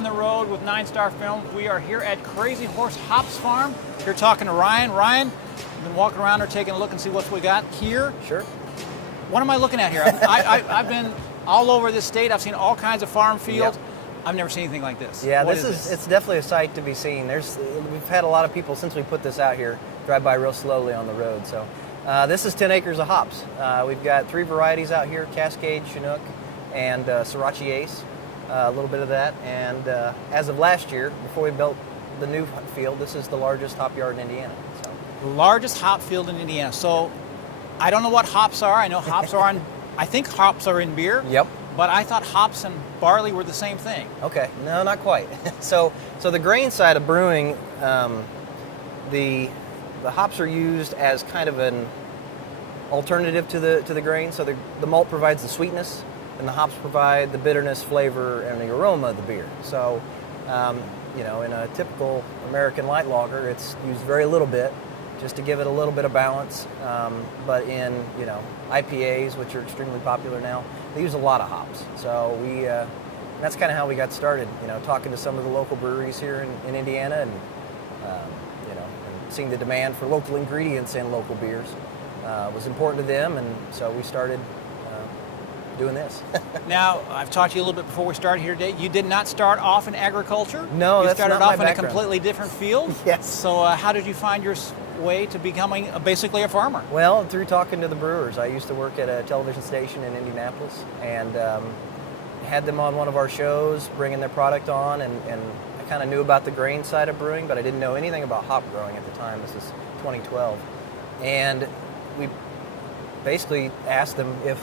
on the road with 9-Star Films. We are here at Crazy Horse Hops Farm. Here talking to Ryan. Ryan, I've been walking around here taking a look and see what we got here. Sure. What am I looking at here? I've been all over this state. I've seen all kinds of farm fields. Yep. I've never seen anything like this. Yeah, What this is is this? it's definitely a sight to be seen. We've had a lot of people since we put this out here drive by real slowly on the road. So this is 10 acres of hops. We've got 3 varieties out here: Cascade, Chinook, and Sriracha Ace. A little bit of that. And as of last year, before we built the new field, this is the largest hop yard in Indiana. So. Largest hop field in Indiana. So I don't know what hops are. I know hops are on. I think hops are in beer. Yep. But I thought hops and barley were the same thing. Okay, no, not quite. So the grain side of brewing, the hops are used as kind of an alternative to the grain. So the malt provides the sweetness, and the hops provide the bitterness, flavor, and the aroma of the beer. So, in a typical American light lager, it's used very little bit, just to give it a little bit of balance. But in IPAs, which are extremely popular now, they use a lot of hops. So that's kind of how we got started. Talking to some of the local breweries here in Indiana, and and seeing the demand for local ingredients in local beers was important to them, and so we started doing this. Now, I've talked to you a little bit before we started here today. You did not start off in agriculture. No, that's started not my off in background. a completely different field. Yes. So how did you find your way to becoming basically a farmer? Well, through talking to the brewers. I used to work at a television station in Indianapolis, and had them on one of our shows, bringing their product on, and I kind of knew about the grain side of brewing, but I didn't know anything about hop growing at the time. This is 2012. And we basically asked them if,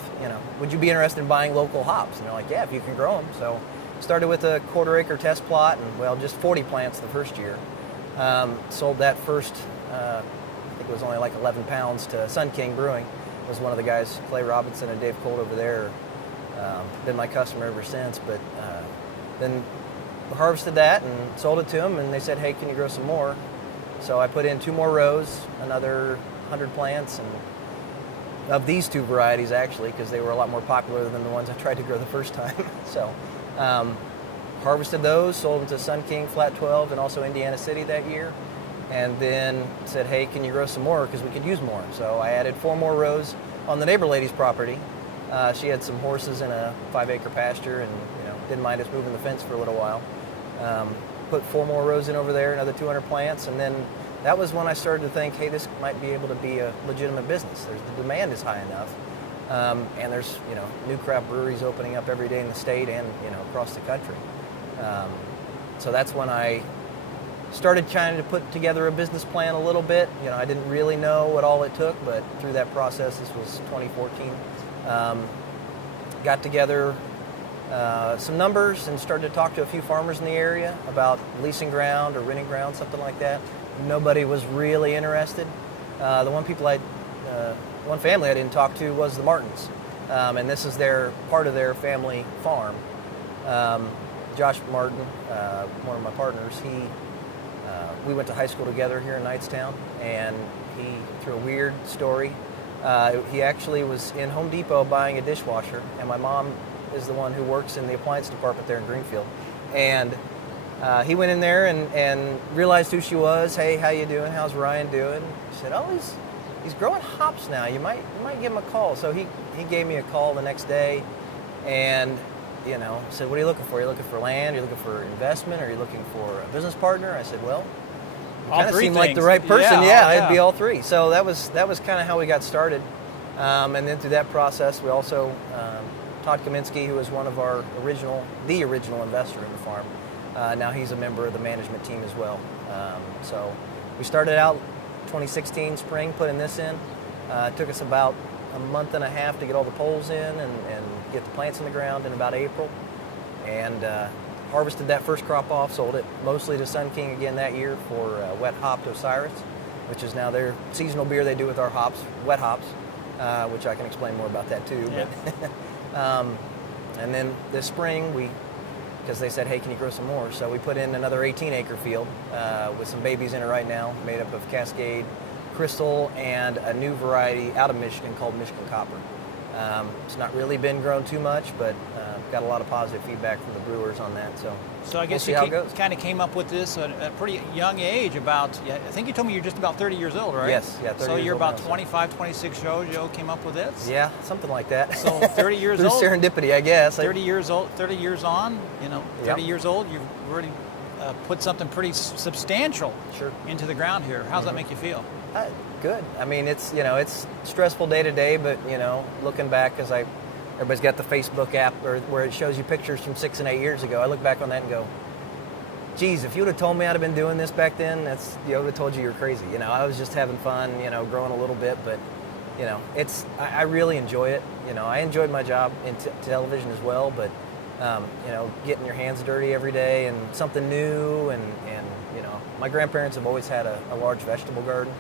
would you be interested in buying local hops? And they're like, yeah, if you can grow them. So started with a 1/4-acre test plot, and just 40 plants the first year. Sold that first, I think it was only like 11 pounds to Sun King Brewing. It was one of the guys, Clay Robinson and Dave Colt over there. Been my customer ever since, but then harvested that and sold it to them, and they said, hey, can you grow some more? So I put in 2 more rows, another 100 plants, and of these 2 varieties, actually, because they were a lot more popular than the ones I tried to grow the first time. So harvested those, sold them to Sun King, Flat 12, and also Indiana City that year, and then said, hey, can you grow some more, because we could use more. So I added 4 more rows on the neighbor lady's property. She had some horses in a 5-acre pasture, and didn't mind us moving the fence for a little while. Put 4 more rows in over there, another 200 plants, and then that was when I started to think, hey, this might be able to be a legitimate business. The demand is high enough, and there's new craft breweries opening up every day in the state and across the country. So that's when I started trying to put together a business plan a little bit. I didn't really know what all it took, but through that process, this was 2014. Got together some numbers and started to talk to a few farmers in the area about leasing ground or renting ground, something like that. Nobody was really interested. The one family I didn't talk to was the Martins, and this is part of their family farm. Josh Martin, one of my partners, we went to high school together here in Knightstown, and through a weird story, he actually was in Home Depot buying a dishwasher, and my mom is the one who works in the appliance department there in Greenfield. And he went in there and realized who she was. Hey, how you doing? How's Ryan doing? She said, oh, he's growing hops now. You might give him a call. So he gave me a call the next day, and said, what are you looking for? Are you looking for land? Are you looking for investment? Are you looking for a business partner? I said, well, you kind of seemed like the right person. Yeah, it'd be all 3. So that was kind of how we got started. And then through that process, we also Todd Kaminsky, who was one of the original investor in the farm. Now he's a member of the management team as well. So we started out 2016 spring putting this in. It took us about a month and a half to get all the poles in and get the plants in the ground in about April. And harvested that first crop off, sold it mostly to Sun King again that year for wet hopped Osiris, which is now their seasonal beer they do with our hops, wet hops, which I can explain more about that too. Yeah. But, and then this spring, because they said, hey, can you grow some more? So we put in another 18-acre field with some babies in it right now, made up of Cascade, Crystal, and a new variety out of Michigan called Michigan Copper. It's not really been grown too much, but got a lot of positive feedback from the brewers on that. So I guess we'll see how it goes. kind of came up with this at a pretty young age. I think you told me you're just about 30 years old, right? Yes, yeah. 30 so years you're old about now, 25, 26 shows. Joe came up with this. Yeah, something like that. So 30 years Through old. serendipity, I guess. 30 years old. 30 years on. 30 Yep. years old. You've already put something pretty substantial Sure. into the ground here. How's that make you feel? Good. I mean, it's stressful day to day, but looking back, everybody's got the Facebook app where it shows you pictures from 6 and 8 years ago. I look back on that and go, geez, if you would have told me I'd have been doing this back then, I would have told you you're crazy. I was just having fun, growing a little bit, but I really enjoy it. I enjoyed my job in television as well, but getting your hands dirty every day and something new, and my grandparents have always had a large vegetable garden,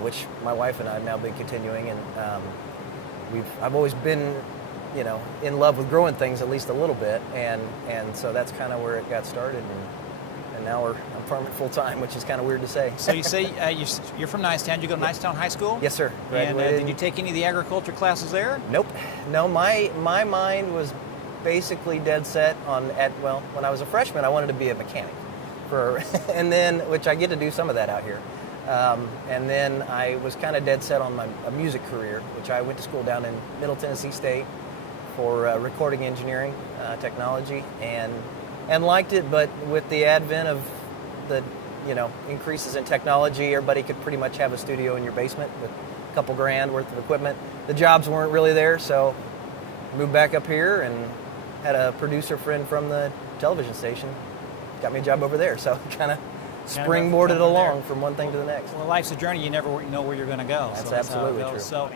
which my wife and I have now been continuing, and I've always been in love with growing things at least a little bit, and so that's kind of where it got started, and now I'm farming full time, which is kind of weird to say. So you say you're from Nicetown. Did you go to Nicetown High School? Yes, sir. And did you take any of the agriculture classes there? Nope. No, my mind was basically dead set on when I was a freshman, I wanted to be a mechanic, and then which I get to do some of that out here. And then I was kind of dead set on a music career, which I went to school down in Middle Tennessee State for recording engineering technology, and liked it. But with the advent of the increases in technology, everybody could pretty much have a studio in your basement with a couple grand worth of equipment. The jobs weren't really there, so moved back up here and had a producer friend from the television station got me a job over there. So kind of springboarded along from one thing to the next. Well, life's a journey. You never know where you're going to go. That's so absolutely how it true. So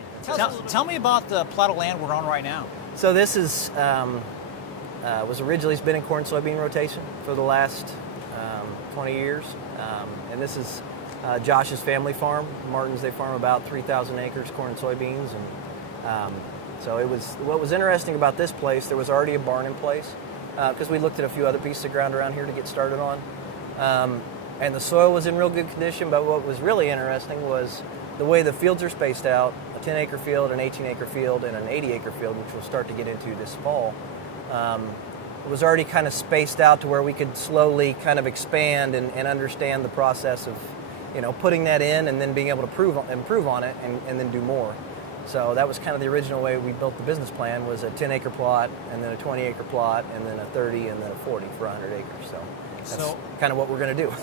tell me about the plot of land we're on right now. So this is was originally, it's been in corn soybean rotation for the last 20 years, and this is Josh's family farm. Martins, they farm about 3,000 acres corn and soybeans, and so what was interesting about this place, there was already a barn in place, because we looked at a few other pieces of ground around here to get started on. And the soil was in real good condition, but what was really interesting was the way the fields are spaced out, a 10-acre field, an 18-acre field, and an 80-acre field, which we'll start to get into this fall. It was already kind of spaced out to where we could slowly kind of expand and understand the process of putting that in and then being able to improve on it and then do more. So that was kind of the original way we built the business plan, was a 10-acre plot, and then a 20-acre plot, and then a 30, and then a 40 for 100 acres. So that's kind of what we're going to do.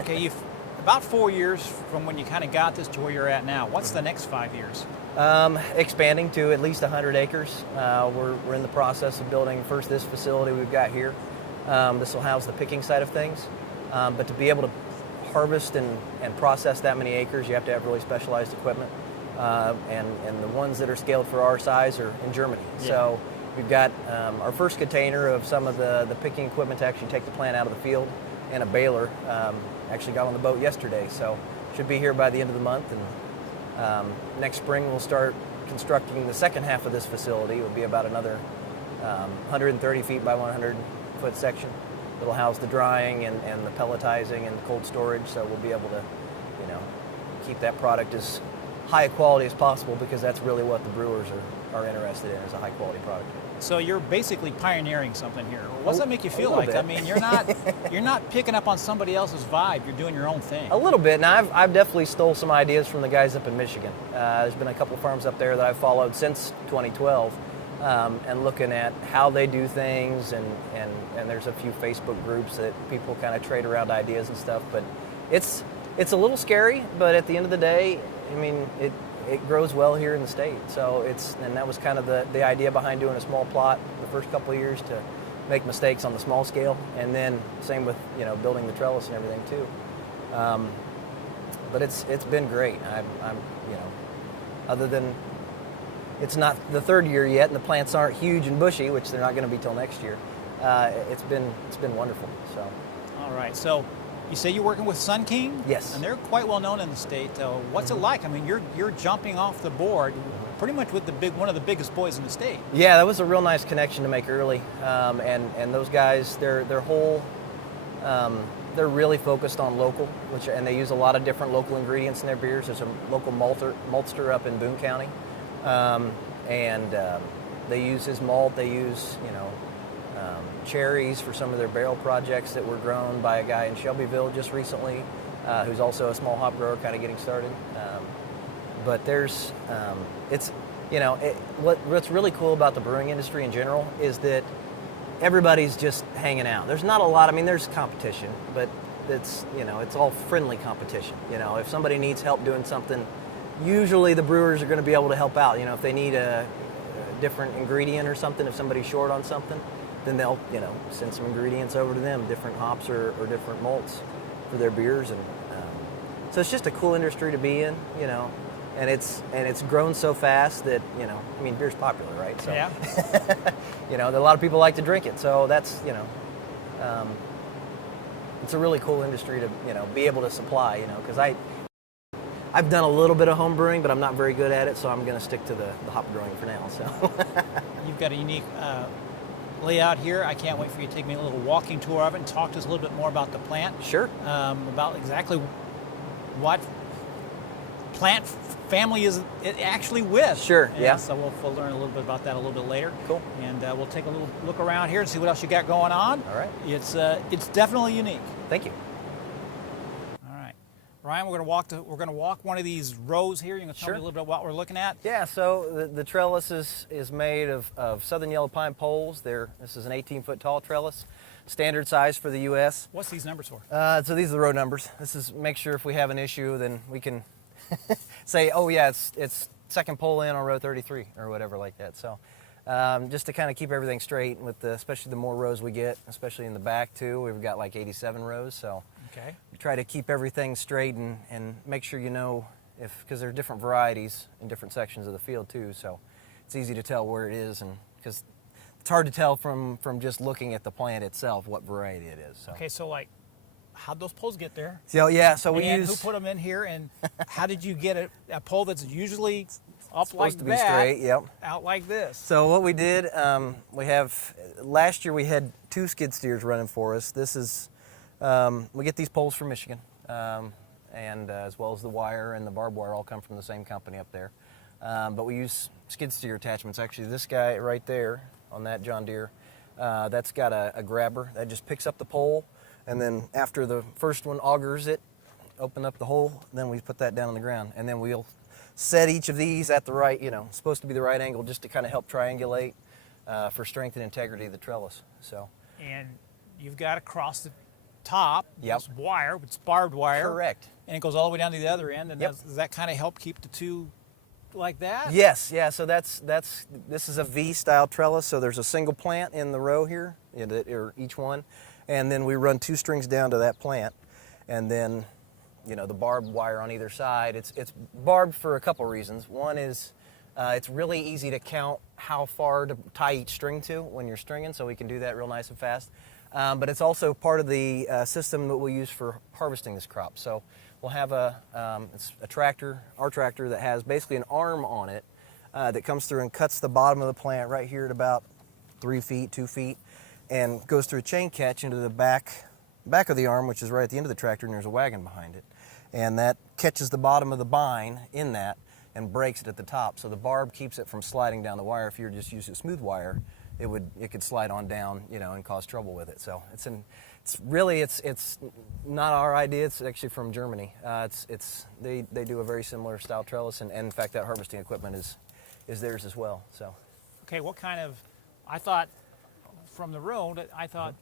Okay, you've about 4 years from when you kind of got this to where you're at now. What's the next 5 years? Expanding to at least 100 acres. We're in the process of building first this facility we've got here. This will house the picking side of things. But to be able to harvest and process that many acres, you have to have really specialized equipment. And the ones that are scaled for our size are in Germany. Yeah. So we've got our first container of some of the picking equipment to actually take the plant out of the field, and a baler. Actually got on the boat yesterday, so should be here by the end of the month. And next spring we'll start constructing the second half of this facility. It will be about another 130 feet by 100 foot section. It'll house the drying and the pelletizing and the cold storage, so we'll be able to keep that product as high quality as possible, because that's really what the brewers are interested in, is a high quality product. So you're basically pioneering something here. What does that make you feel like? Bit. I mean, you're not picking up on somebody else's vibe. You're doing your own thing. A little bit. Now I've definitely stole some ideas from the guys up in Michigan. There's been a couple of farms up there that I've followed since 2012, and looking at how they do things, and there's a few Facebook groups that people kind of trade around ideas and stuff. But it's a little scary, but at the end of the day, I mean, it grows well here in the state. So and that was kind of the idea behind doing a small plot the first couple of years, to make mistakes on the small scale, and then same with building the trellis and everything too. But it's been great. I'm other than it's not the third year yet, and the plants aren't huge and bushy, which they're not going to be till next year. It's been wonderful. So. All right. So. You say you're working with Sun King? Yes. And they're quite well known in the state. What's it like? I mean, you're jumping off the board pretty much with one of the biggest boys in the state. Yeah, that was a real nice connection to make early. And those guys, their whole, they're really focused on local, and they use a lot of different local ingredients in their beers. There's a local maltster up in Boone County, and they use his malt. They use cherries for some of their barrel projects that were grown by a guy in Shelbyville just recently, who's also a small hop grower, kind of getting started. But there's, it's, what's really cool about the brewing industry in general is that everybody's just hanging out. There's not a lot, there's competition, but it's all friendly competition. If somebody needs help doing something, usually the brewers are going to be able to help out. If they need a different ingredient or something, if somebody's short on something, then they'll, send some ingredients over to them, different hops or different malts for their beers. And so it's just a cool industry to be in, and it's grown so fast that, beer's popular, right? So, yeah. A lot of people like to drink it. So that's, it's a really cool industry to, be able to supply, because I've done a little bit of home brewing, but I'm not very good at it, so I'm going to stick to the hop growing for now. So You've got a unique layout here. I can't wait for you to take me a little walking tour of it and talk to us a little bit more about the plant. Sure. About exactly what plant family is it actually with. Sure, yeah. So we'll learn a little bit about that a little bit later. Cool. And we'll take a little look around here and see what else you got going on. All right. It's definitely unique. Thank you. All right. Ryan, we're going to walk one of these rows here. You can tell me a little bit what we're looking at? Yeah, so the trellis is made of southern yellow pine poles. This is an 18-foot tall trellis, standard size for the U.S. What's these numbers for? So these are the row numbers. This is make sure if we have an issue, then we can say, oh yeah, it's second pole in on row 33 or whatever like that. So just to kind of keep everything straight, with especially the more rows we get, especially in the back too. We've got like 87 rows, so okay. We try to keep everything straight and make sure because there are different varieties in different sections of the field too. So it's easy to tell where it is, and because it's hard to tell from just looking at the plant itself what variety it is. So. Okay, so how'd those poles get there? So yeah, so we who put them in here, and how did you get a pole that's usually up like supposed to be that, straight, yep, out like this? So what we did, last year we had 2 skid steers running for us. This is, we get these poles from Michigan, and as well as the wire and the barbed wire all come from the same company up there. But we use skid steer attachments. Actually, this guy right there on that John Deere, that's got a grabber that just picks up the pole. And then after the first one augers it, open up the hole, then we put that down on the ground. And then we'll set each of these at the right, supposed to be the right angle, just to kind of help triangulate for strength and integrity of the trellis. So. And you've got across the top, yep, this wire, it's barbed wire. Correct. And it goes all the way down to the other end. And yep, does that kind of help keep the two like that? Yes, yeah. So this is a V-style trellis. So there's a single plant in the row here, or each one. And then we run 2 strings down to that plant, and then, the barbed wire on either side. It's barbed for a couple reasons. One is it's really easy to count how far to tie each string to when you're stringing, so we can do that real nice and fast. But it's also part of the system that we'll use for harvesting this crop. So we'll have it's a tractor, our tractor, that has basically an arm on it that comes through and cuts the bottom of the plant right here at about 3 feet, 2 feet. And goes through a chain catch into the back of the arm, which is right at the end of the tractor, and there's a wagon behind it. And that catches the bottom of the bine in that and breaks it at the top. So the barb keeps it from sliding down the wire. If you were just using smooth wire, it could slide on down, and cause trouble with it. So it's not our idea. It's actually from Germany. They do a very similar style trellis, and in fact that harvesting equipment is theirs as well. So. Okay, what kind of? I thought. From the road, I thought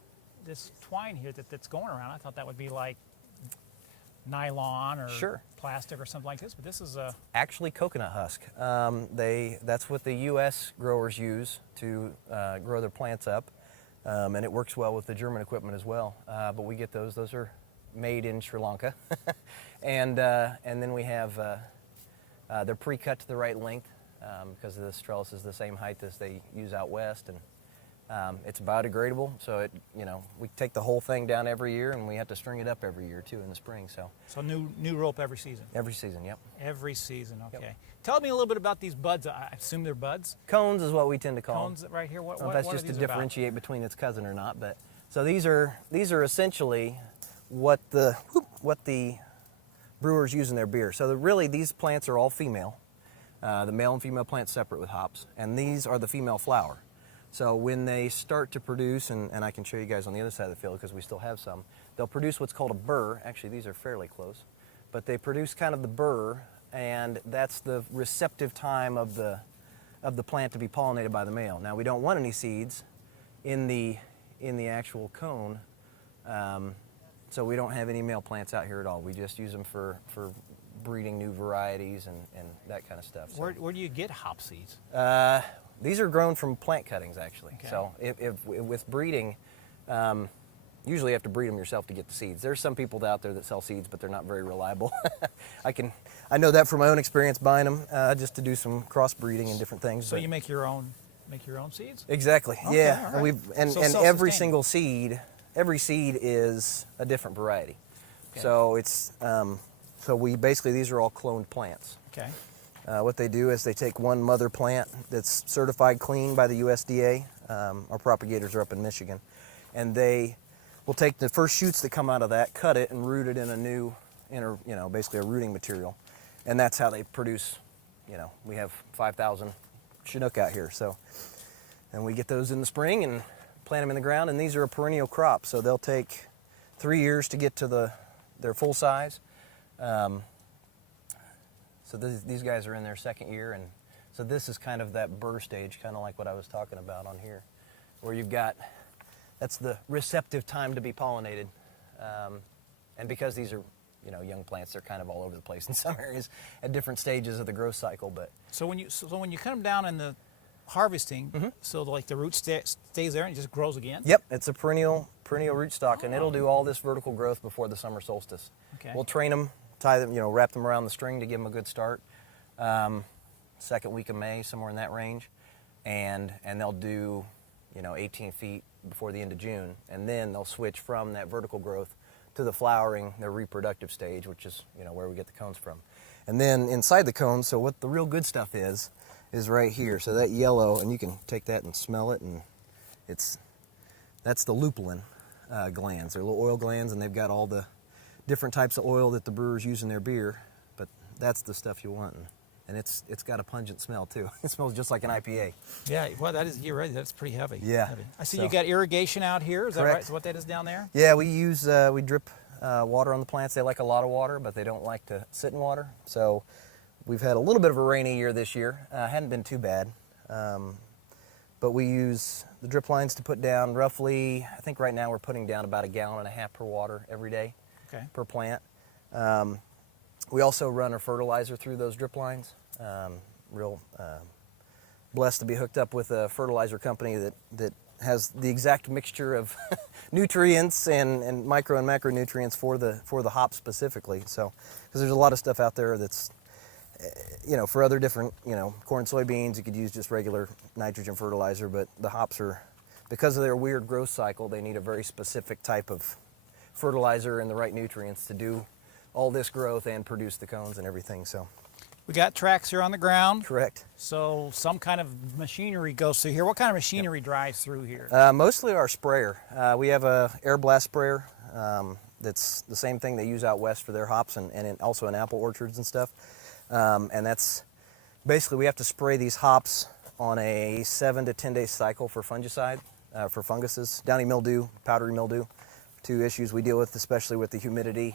this twine here that's going around, I thought that would be like nylon or sure, plastic or something like this, but this is actually coconut husk. That's what the U.S. growers use to grow their plants up, and it works well with the German equipment as well. But we get those. Those are made in Sri Lanka, and then we have they're pre-cut to the right length because this trellis is the same height as they use out west, and it's biodegradable, so we take the whole thing down every year, and we have to string it up every year too in the spring. So new rope every season. Every season, yep. Every season, okay. Yep. Tell me a little bit about these buds. I assume they're buds. Cones is what we tend to call cones them. right here. What that's what just are to these differentiate between its cousin or not. But so these are essentially what the brewers use in their beer. So really, these plants are all female. The male and female plants separate with hops, and these are the female flower. So when they start to produce, and I can show you guys on the other side of the field because we still have some, they'll produce what's called a burr. Actually, these are fairly close. But they produce kind of the burr, and that's the receptive time of the plant to be pollinated by the male. Now, we don't want any seeds in the actual cone, so we don't have any male plants out here at all. We just use them for breeding new varieties and that kind of stuff. So, Where do you get hop seeds? these are grown from plant cuttings, actually. Okay. So if with breeding, usually you have to breed them yourself to get the seeds. There's some people out there that sell seeds, but they're not very reliable. I know that from my own experience buying them, just to do some crossbreeding and different things. So you make your own seeds? Exactly. Okay, Yeah. all right. And So every self-sustaining. single seed, every seed is a different variety. Okay. So it's so we basically, these are all cloned plants. Okay. What they do is they take one mother plant that's certified clean by the USDA. Our propagators are up in Michigan, and they will take the first shoots that come out of that, cut it, and root it in basically a rooting material, and that's how they produce. We have 5,000 Chinook out here, so, and we get those in the spring and plant them in the ground, and these are a perennial crop, so they'll take 3 years to get to their full size. So these guys are in their second year, and so this is kind of that burr stage, kind of like what I was talking about on here, where that's the receptive time to be pollinated. And because these are, young plants, they're kind of all over the place in some areas at different stages of the growth cycle. But So when you cut them down in the harvesting, so like the root stays there and it just grows again? yep, it's a perennial rootstock, and it'll do all this vertical growth before the summer solstice. Okay. We'll train them, tie them, wrap them around the string to give them a good start. Second week of May, somewhere in that range, and they'll do 18 feet before the end of June, and then they'll switch from that vertical growth to the flowering, their reproductive stage, which is where we get the cones from. And then inside the cones, so what the real good stuff is right here. So that yellow, and you can take that and smell it, and that's the lupulin glands. They're little oil glands, and they've got all the different types of oil that the brewers use in their beer, but that's the stuff you want. And it's got a pungent smell too. It smells just like an IPA. Yeah, well, you're right, that's pretty heavy. Yeah. Heavy. I see So- you got irrigation out here, is that right? Correct. So what that is down there? Yeah, we drip water on the plants. They like a lot of water, but they don't like to sit in water. So we've had a little bit of a rainy year this year. Hadn't been too bad. But we use the drip lines to put down roughly, I think right now we're putting down about 1.5 gallons per water every day. Okay. Per plant. We also run a fertilizer through those drip lines. Real blessed to be hooked up with a fertilizer company that has the exact mixture of nutrients and micro and macronutrients for the hops specifically. So, because there's a lot of stuff out there that's, for other different, corn, soybeans, you could use just regular nitrogen fertilizer, but the hops because of their weird growth cycle, they need a very specific type of fertilizer and the right nutrients to do all this growth and produce the cones and everything. So We got tracks here on the ground. correct. So some kind of machinery goes through here. What kind of machinery drives through here? Mostly our sprayer. We have a air blast sprayer that's the same thing they use out west for their hops and also in apple orchards and stuff. And that's basically, we have to spray these hops on a 7 to 10 day cycle for fungicide, for funguses, downy mildew, powdery mildew, 2 issues we deal with, especially with the humidity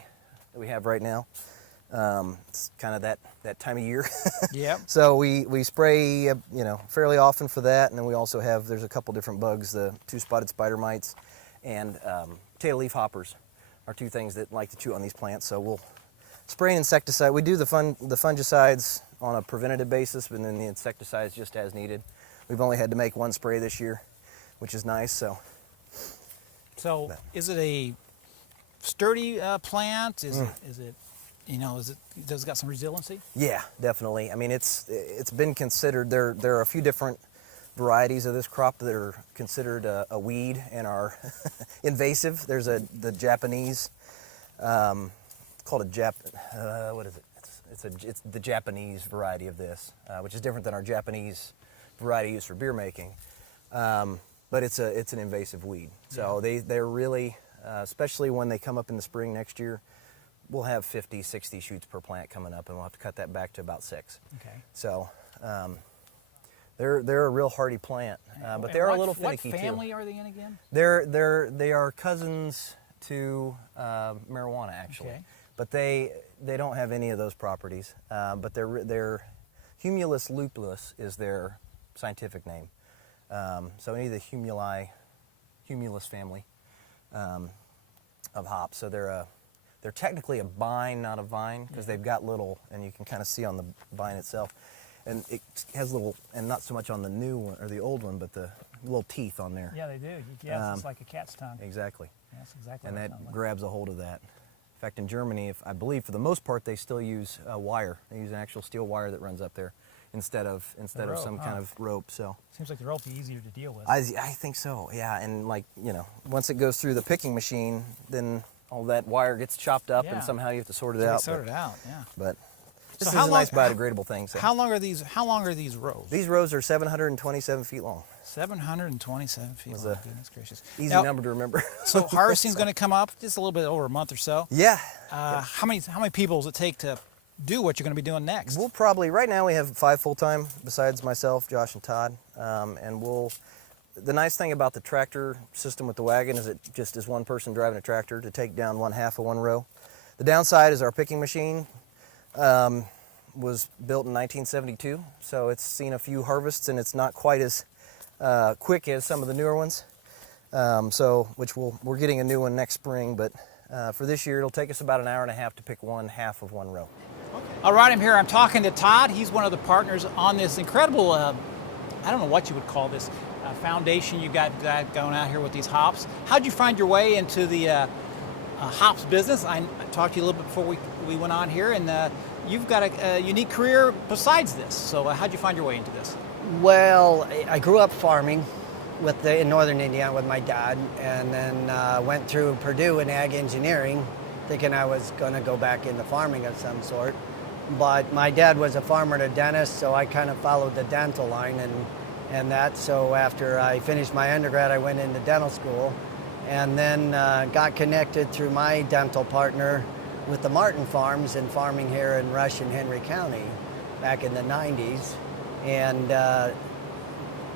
that we have right now. It's kind of that time of year. Yep. So we spray, fairly often for that, and then we also there's a couple different bugs, the 2-spotted spider mites and tail leaf hoppers are 2 things that like to chew on these plants. So we'll spray an insecticide. We do the fungicides on a preventative basis, and then the insecticides just as needed. We've only had to make 1 spray this year, which is nice. So is it a sturdy plant? Is it does it got some resiliency? yeah, definitely. I mean, it's been considered. There are a few different varieties of this crop that are considered a weed and are invasive. There's the Japanese, it's called what is it? It's the Japanese variety of this, which is different than our Japanese variety used for beer making. But it's an invasive weed. So they're really, especially when they come up in the spring next year, we'll have 50, 60 shoots per plant coming up, and we'll have to cut that back to about 6. Okay. So They're a real hardy plant, but they are a little finicky What family too. are they in again? They are cousins to marijuana actually, Okay. but they don't have any of those properties. But they're Humulus lupulus is their scientific name. So any of the Humulus family of hops. So they're technically a bine, not a vine, because they've got little, and you can kind of see on the vine itself, and it has little, and not so much on the new one or the old one, but the little teeth on there. Yeah, they do. Yes, it's like a cat's tongue. Exactly. Yes, exactly. And what it that sounds like. grabs a hold of that. In fact, in Germany, I believe for the most part, they still use wire. They use an actual steel wire that runs up there instead of rope, some kind of rope. So Seems like the rope is easier to deal with. I think so. Yeah, and like once it goes through the picking machine, then all that wire gets chopped up, Yeah. and somehow you have to sort it They out. sort it out, yeah. But this So is how a nice long- biodegradable thing. So. How long are these rows? These rows are 727 feet long. 727 feet Was long. a Goodness gracious. Easy Now, number to remember. So harvesting's going to come up just a little bit over a month or so. Yeah. How many people does it take to do what you're going to be doing next? We'll probably, right now we have 5 full-time besides myself, Josh and Todd. And the nice thing about the tractor system with the wagon is it just is one person driving a tractor to take down one half of one row. The downside is our picking machine was built in 1972, so it's seen a few harvests and it's not quite as quick as some of the newer ones. Which we're getting a new one next spring, but for this year it'll take us about an hour and a half to pick one half of one row. All right, I'm here. I'm talking to Todd. He's one of the partners on this incredible, I don't know what you would call this, foundation you got going out here with these hops. How'd you find your way into the hops business? I talked to you a little bit before we went on here, and you've got a unique career besides this. So how'd you find your way into this? Well, I grew up farming in northern Indiana with my dad, and then went through Purdue in ag engineering, thinking I was going to go back into farming of some sort. But my dad was a farmer and a dentist, so I kind of followed the dental line and that. So after I finished my undergrad, I went into dental school, and then got connected through my dental partner with the Martin Farms and farming here in Rush and Henry County back in the 90s. And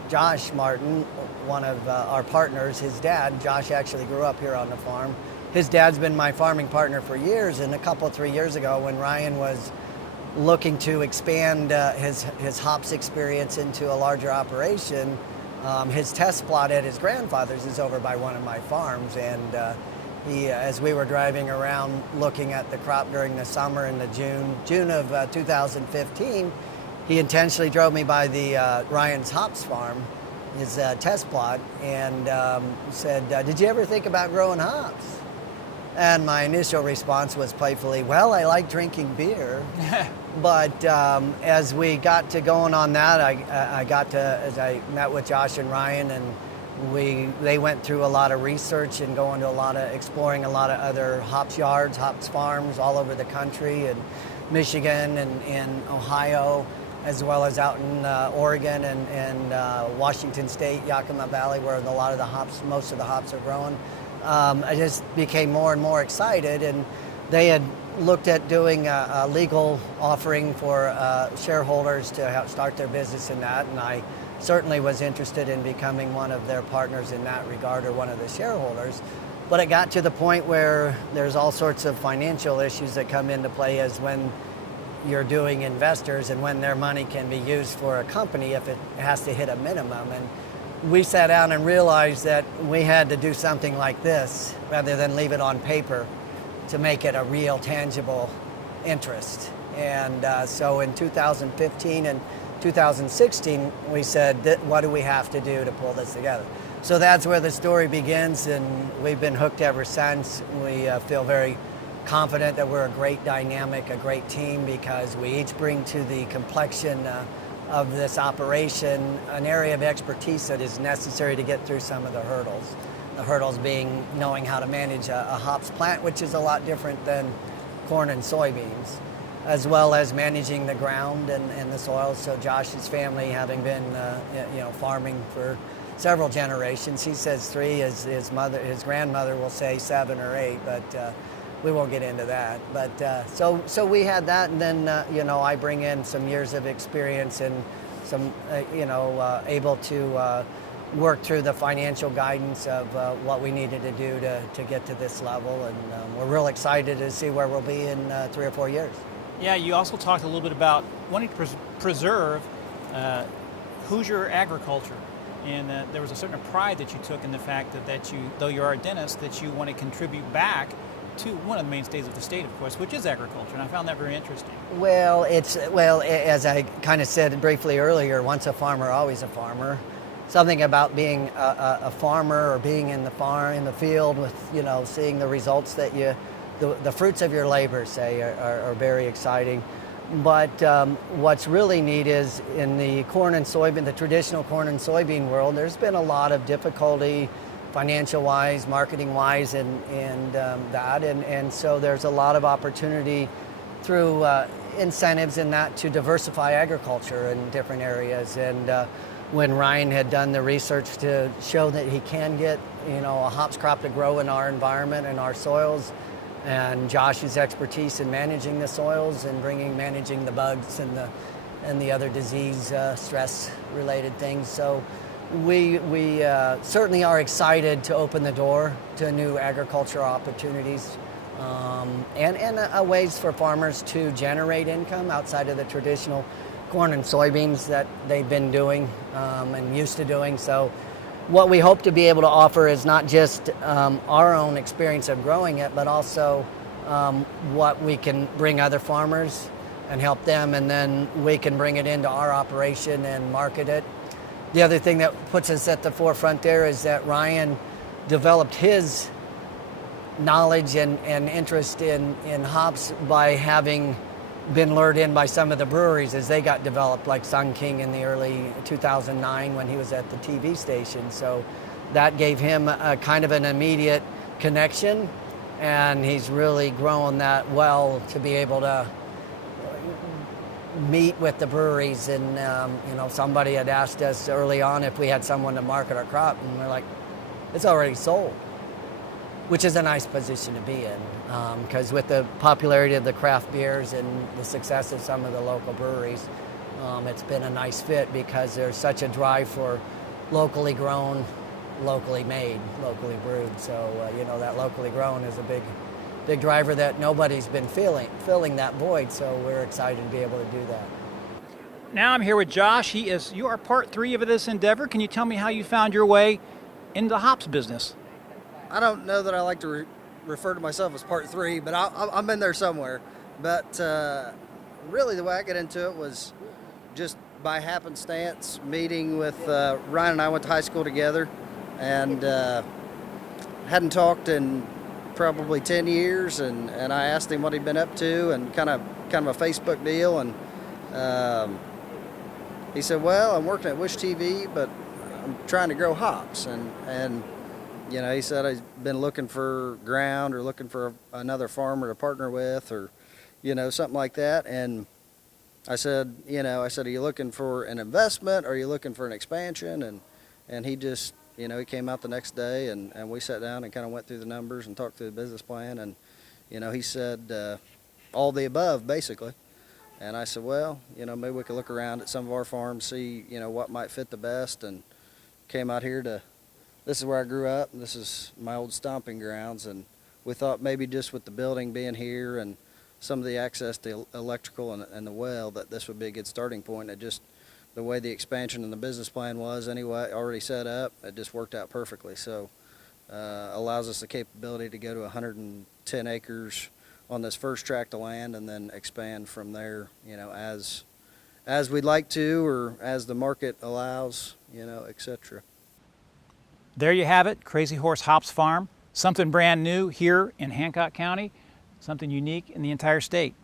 Josh Martin, one of our partners, his dad, Josh actually grew up here on the farm. His dad's been my farming partner for years, and 3 years ago when Ryan was looking to expand his hops experience into a larger operation, his test plot at his grandfather's is over by one of my farms, and as we were driving around looking at the crop during the summer in the June of 2015, he intentionally drove me by the Ryan's hops farm, his test plot, and said, "Did you ever think about growing hops?" And my initial response was playfully, "Well, I like drinking beer." But as we got to going on that, as I met with Josh and Ryan, and they went through a lot of research and exploring a lot of other hops yards, hops farms all over the country, in Michigan and in Ohio, as well as out in Oregon and Washington State, Yakima Valley, where most of the hops are grown. I just became more and more excited, and they had looked at doing a legal offering for shareholders to start their business in that, and I certainly was interested in becoming one of their partners in that regard, or one of the shareholders. But it got to the point where there's all sorts of financial issues that come into play as when you're doing investors and when their money can be used for a company if it has to hit a minimum. And we sat down and realized that we had to do something like this rather than leave it on paper to make it a real tangible interest. And so in 2015 and 2016, we said, what do we have to do to pull this together? So that's where the story begins, and we've been hooked ever since. We feel very confident that we're a great dynamic, a great team, because we each bring to the complexion of this operation an area of expertise that is necessary to get through some of the hurdles. The hurdles being knowing how to manage a hops plant, which is a lot different than corn and soybeans, as well as managing the ground and the soil. So Josh's family, having been farming for several generations, he says 3, his grandmother will say 7 or 8, but we won't get into that. But so we had that, and then I bring in some years of experience in some, able to work through the financial guidance of what we needed to do to get to this level. And we're real excited to see where we'll be in 3 or 4 years. Yeah, you also talked a little bit about wanting to preserve Hoosier agriculture. And there was a certain pride that you took in the fact that you, though you are a dentist, that you want to contribute back to one of the mainstays of the state, of course, which is agriculture, and I found that very interesting. Well, as I kind of said briefly earlier, once a farmer, always a farmer. Something about being a farmer or being in the field with, seeing the results that the fruits of your labor, say, are very exciting. But what's really neat is in the corn and soybean, the traditional corn and soybean world, there's been a lot of difficulty financial-wise, marketing-wise, and that. And so there's a lot of opportunity through incentives in that to diversify agriculture in different areas. And when Ryan had done the research to show that he can get, a hops crop to grow in our environment and our soils, and Josh's expertise in managing the soils and managing the bugs and the other disease stress-related things. So we certainly are excited to open the door to new agricultural opportunities and ways for farmers to generate income outside of the traditional corn and soybeans that they've been doing and used to doing. So what we hope to be able to offer is not just our own experience of growing it, but also what we can bring other farmers and help them, and then we can bring it into our operation and market it. The other thing that puts us at the forefront there is that Ryan developed his knowledge and interest in hops by having been lured in by some of the breweries as they got developed, like Sun King in the early 2009 when he was at the TV station. So that gave him a kind of an immediate connection, and he's really grown that well to be able to meet with the breweries. And somebody had asked us early on if we had someone to market our crop, and we're like, it's already sold, which is a nice position to be in, because with the popularity of the craft beers and the success of some of the local breweries, it's been a nice fit because there's such a drive for locally grown, locally made, locally brewed. So that locally grown is a big driver that nobody's been filling that void. So we're excited to be able to do that. Now I'm here with Josh. You are part 3 of this endeavor. Can you tell me how you found your way into the hops business? I don't know that I like to refer to myself as part 3, but I'm in there somewhere. But really the way I got into it was just by happenstance, meeting with Ryan and I went to high school together, and hadn't talked in probably 10 years, and I asked him what he'd been up to, and kind of a Facebook deal, and he said, well, I'm working at Wish TV, but I'm trying to grow hops, and he said he's been looking for ground or looking for another farmer to partner with, or something like that. And I said, are you looking for an investment, or are you looking for an expansion? And he just, he came out the next day, and we sat down and kind of went through the numbers and talked through the business plan, and he said all the above basically. And I said, well, maybe we could look around at some of our farms, see what might fit the best, and came out here to. This is where I grew up, and this is my old stomping grounds, and we thought maybe just with the building being here and some of the access to electrical and the well, that this would be a good starting point. It just, the way the expansion and the business plan was anyway, already set up, it just worked out perfectly. So allows us the capability to go to 110 acres on this first tract of land, and then expand from there, as we'd like to, or as the market allows, etc. There you have it, Crazy Horse Hops Farm. Something brand new here in Hancock County, something unique in the entire state.